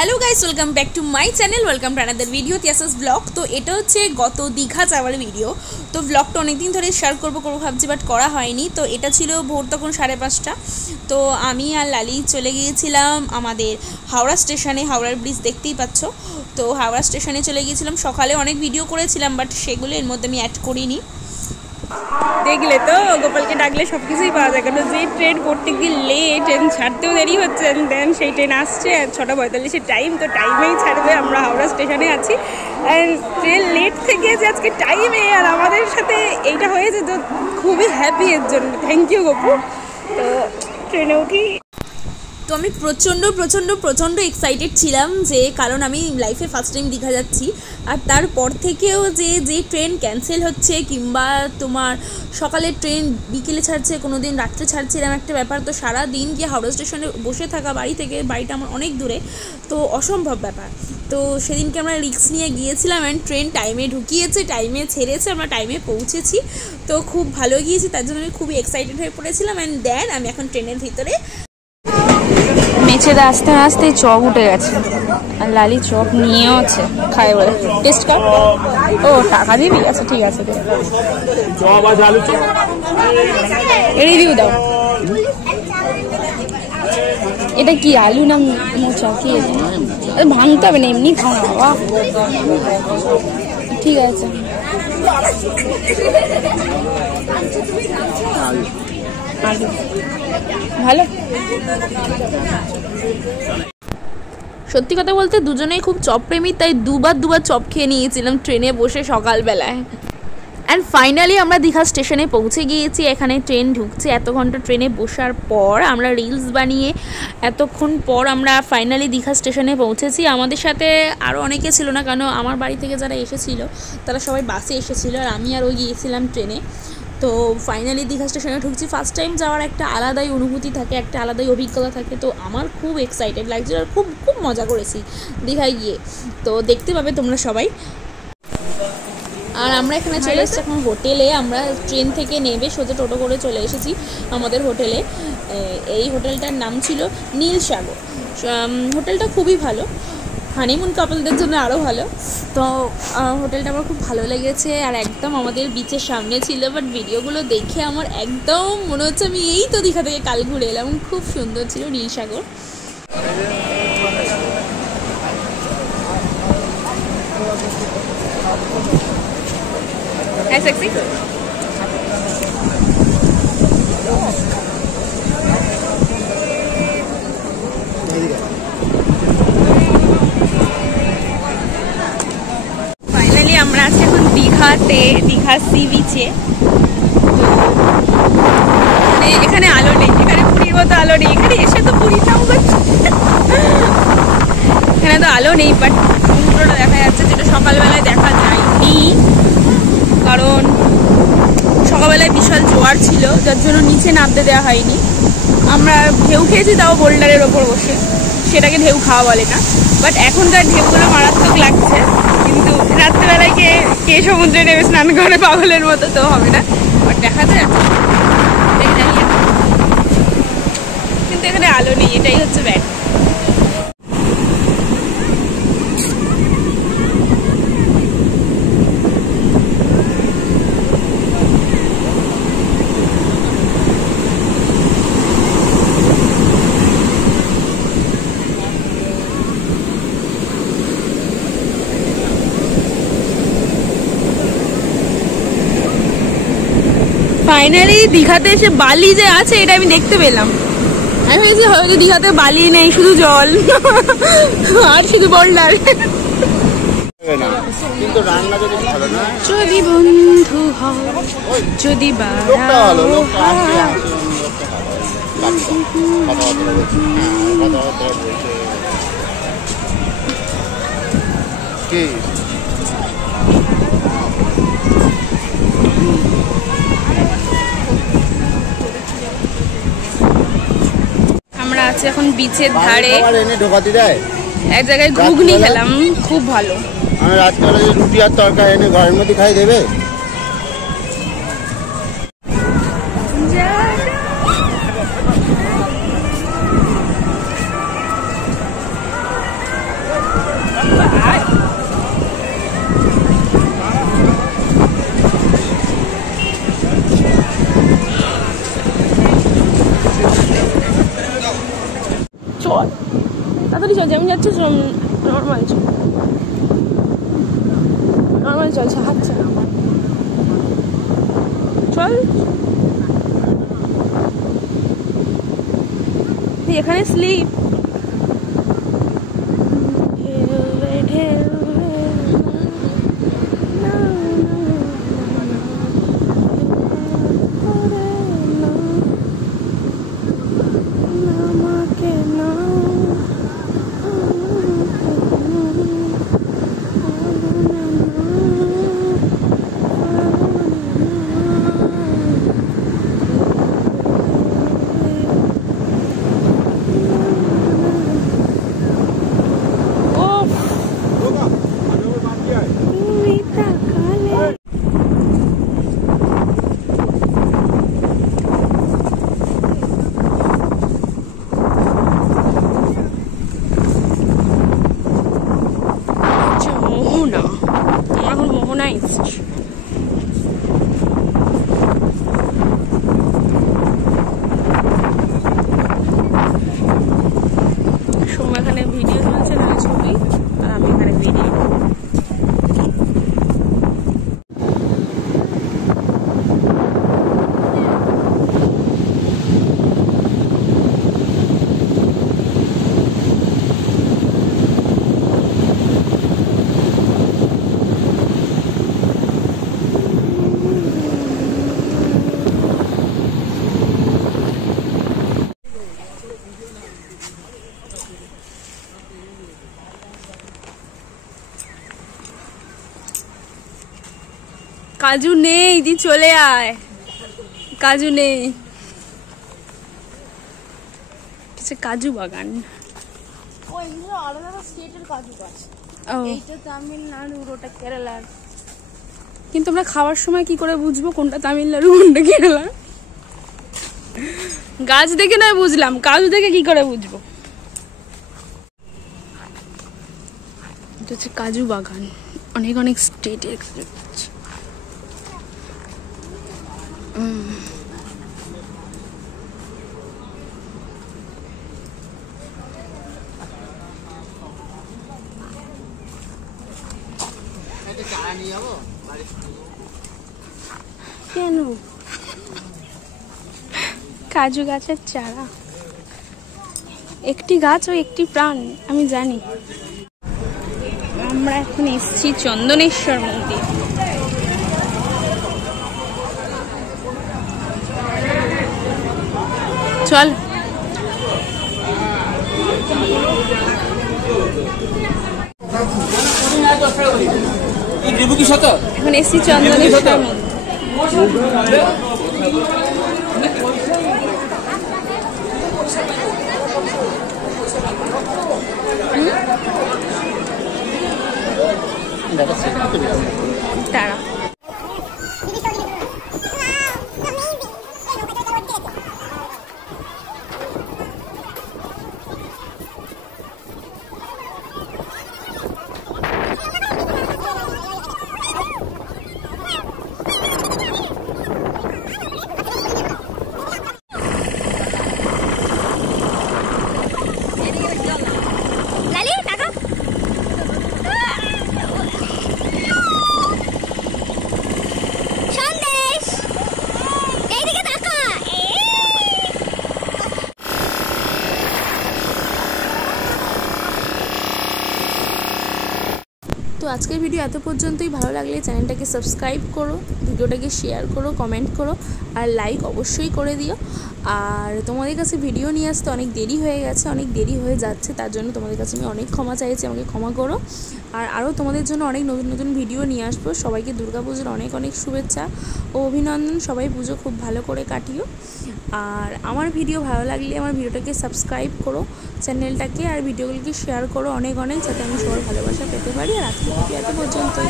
Hello guys, welcome back to my channel, welcome to another video তিয়াসাস vlog. তো এটা হচ্ছে গত দীঘা যাওয়ার ভিডিও। তো ব্লগটা অনেকদিন ধরে শেয়ার করবো ভাবছি, বাট করা হয়নি। তো এটা ছিল ভোর তখন 5:30। তো আমি আর লালি চলে গিয়েছিলাম আমাদের হাওড়া স্টেশনে। হাওড়ার ব্রিজ দেখতেই পাচ্ছ। তো হাওড়া স্টেশনে চলে গিয়েছিলাম। সকালে অনেক ভিডিও করেছিলাম, বাট সেগুলো এর মধ্যে আমি অ্যাড করিনি। দেখলে তো গোপালকে ডাকলে সব কিছুই পাওয়া যায়, কারণ যে ট্রেন করতে গিয়ে লেট, ট্রেন ছাড়তেও দেরি হচ্ছে, দেন সেই ট্রেন আসছে 6:45 টাইম। তো টাইমেই ছাড়বে, আমরা হাওড়া স্টেশনে আছি। অ্যান্ড ট্রেন লেট থেকে যে আজকে টাইমে আর আমাদের সাথে এইটা হয়েছে, তো খুবই হ্যাপি এর জন্য। Thank you Gopu. তো ট্রেনে উঠি। তো আমি প্রচণ্ড এক্সাইটেড ছিলাম, যে কারণ আমি লাইফে ফার্স্ট টাইম দীঘা যাচ্ছি। আর তারপর থেকেও যে ট্রেন ক্যান্সেল হচ্ছে, কিংবা তোমার সকালে ট্রেন বিকেলে ছাড়ছে, কোনো দিন রাত্রে ছাড়ছে, এরকম একটা ব্যাপার। তো সারা দিন গিয়ে হাওড়া স্টেশনে বসে থাকা, বাড়িটা আমার অনেক দূরে, তো অসম্ভব ব্যাপার। তো সেদিনকে আমরা রিস্ক নিয়ে গিয়েছিলাম, অ্যান্ড ট্রেন টাইমে ঢুকিয়েছে, টাইমে ছেড়েছে, আমরা টাইমে পৌঁছেছি। তো খুব ভালো গিয়েছি, তার জন্য আমি খুবই এক্সাইটেড হয়ে পড়েছিলাম। অ্যান্ড দেন আমি এখন ট্রেনের ভিতরে। মেছেদা আস্তে আস্তে চপ উঠে গেছে, আর লালি চপ নিয়েও আছে, খায় বলে। টেস্ট কর। ও টাকা দিবি? আচ্ছা ঠিক আছে, রিভিউ দাও। এটা কি আলু না মোচা? কি ভাঙতে হবে না, এমনি খাও না বাবা। ঠিক আছে। ভালো। সত্যি কথা বলতে দুজনেই খুব চপ প্রেমী, তাই দুবার চপ খেয়ে নিয়েছিলাম ট্রেনে বসে সকালবেলায়। অ্যান্ড ফাইনালি আমরা দীঘা স্টেশনে পৌঁছে গিয়েছি। এখানে ট্রেন ঢুকছে। এত ঘন্টা ট্রেনে বসার পর আমরা রিলস বানিয়ে এতক্ষণ পর আমরা ফাইনালি দীঘা স্টেশনে পৌঁছেছি। আমাদের সাথে আরও অনেকে ছিল না, কারণ আমার বাড়ি থেকে যারা এসেছিলো তারা সবাই বাসে এসেছিলো, আর আমি আর ওই গিয়েছিলাম ট্রেনে। তো ফাইনালি দীঘা স্টেশনে ঢুকছি। ফার্স্ট টাইম যাওয়ার একটা আলাদাই অনুভূতি থাকে, একটা আলাদাই অভিজ্ঞতা থাকে। তো আমার খুব এক্সাইটেড লাগছিল, আর খুব মজা করেছি দীঘায় গিয়ে। তো দেখতে পাবে তোমরা সবাই। আর আমরা এখানে চলে এসেছি এখন হোটেলে। আমরা ট্রেন থেকে নেমে সোজা টোটো করে চলে এসেছি আমাদের হোটেলে। এই হোটেলটার নাম ছিল নীলসাগর। হোটেলটা খুবই ভালো, হানিমুন কাপলদের জন্য আরও ভালো। তো হোটেলটা আমার খুব ভালো লেগেছে, আর একদম আমাদের বিচের সামনে ছিল। বাট ভিডিওগুলো দেখে আমার একদম মনে হচ্ছে আমি এই তো দীঘা থেকে কাল ঘুরে এলাম। খুব সুন্দর ছিল নীলসাগর। হ্যাঁ সেক্সি। ফাইনালি আমরা আছি এখন দীঘা সি বিচে। এখানে আলো নেই, এখানে পুরীর মতো আলো নেই। এখানে এসে তো পুরী নাও করছে, এখানে তো আলো নেই, বাট সমুদ্রটা দেখা যাচ্ছে, যেটা সকালবেলায় দেখা যায়নি, কারণ সকালবেলায় বিশাল জোয়ার ছিল, যার জন্য নিচে নামতে দেওয়া হয়নি। আমরা ঢেউ খেয়েছি, তাও বোল্ডারের ওপর বসে, সেটাকে ঢেউ খাওয়া বলে না। বাট এখনকার ঢেউগুলো মারাত্মক লাগছে, কিন্তু রাত্রেবেলায় কে সমুদ্রে নেমে স্নান করে পাগলের মতো, তো হবে না। বাট দেখা যায়, কিন্তু এখানে আলো নেই, এটাই হচ্ছে ব্যাড। ফাইনালি দীঘাতে এসে বালি যে আছে এটা আমি দেখতে পেলাম। আমি ভেবেছি হয়তো দীঘাতে বালি নেই, শুধু জল আর শুধু বোল্ডার। যদি বন্ধু হয়, যদি আমরা আছি এখন বিচের ধারে, এক জায়গায় ঘুগনি খেলাম, খুব ভালো। আমি রাত্রে রুটি আর তরকারি এনে ঘরের মধ্যে খাই দেবে। চল তাড়াতাড়ি চল, যেমন যাচ্ছ নর্মাল চল, নর্মাল চল, হাঁটছে না আমার, চল। এখানে স্লিপ এখানে ভিডিও চলছে না, ছবি, আর আমি এখানে ভিডিও। কাজু নেই, দি চলে আয়, কাজু নেই, কাজু বাগান। কিন্তু আমরা খাওয়ার সময় কি করে বুঝবো কোনটা তামিলনাড়ু কোনটা কেরালা? গাছ দেখে নয় বুঝলাম, কাজু দেখে কি করে বুঝবো? এটা হচ্ছে কাজু বাগান, অনেক অনেক স্টেটের। কেন কাজু গাছের চারা? একটি গাছ ও একটি প্রাণ, আমি জানি। আমরা এখন এসেছি চন্দনেশ্বর মন্দির। চল এখন এসেছি চন্দনেশ্বর মন্দির। তারা তো আজকের ভিডিও এত পর্যন্তই। ভালো লাগলে চ্যানেলটাকে সাবস্ক্রাইব করো, ভিডিওটাকে শেয়ার করো, কমেন্ট করো, আর লাইক অবশ্যই করে দিও। আর তোমাদের কাছে ভিডিও নিয়ে আসতে অনেক দেরি হয়ে গেছে, অনেক দেরি হয়ে যাচ্ছে, তার জন্য তোমাদের কাছে আমি অনেক ক্ষমা চাইছি, আমাকে ক্ষমা করো। আর আরও তোমাদের জন্য অনেক নতুন নতুন ভিডিও নিয়ে আসবো। সবাইকে দুর্গাপুজোর অনেক অনেক শুভেচ্ছা ও অভিনন্দন। সবাই পুজো খুব ভালো করে কাটিও। আর আমার ভিডিও ভালো লাগলে আমার ভিডিওটাকে সাবস্ক্রাইব করো চ্যানেলটাকে, আর ভিডিওগুলোকে শেয়ার করো অনেক অনেক, যাতে আমি সবার ভালোবাসা পেতে পারি। আর আজকে ভিডিও এত পর্যন্তই।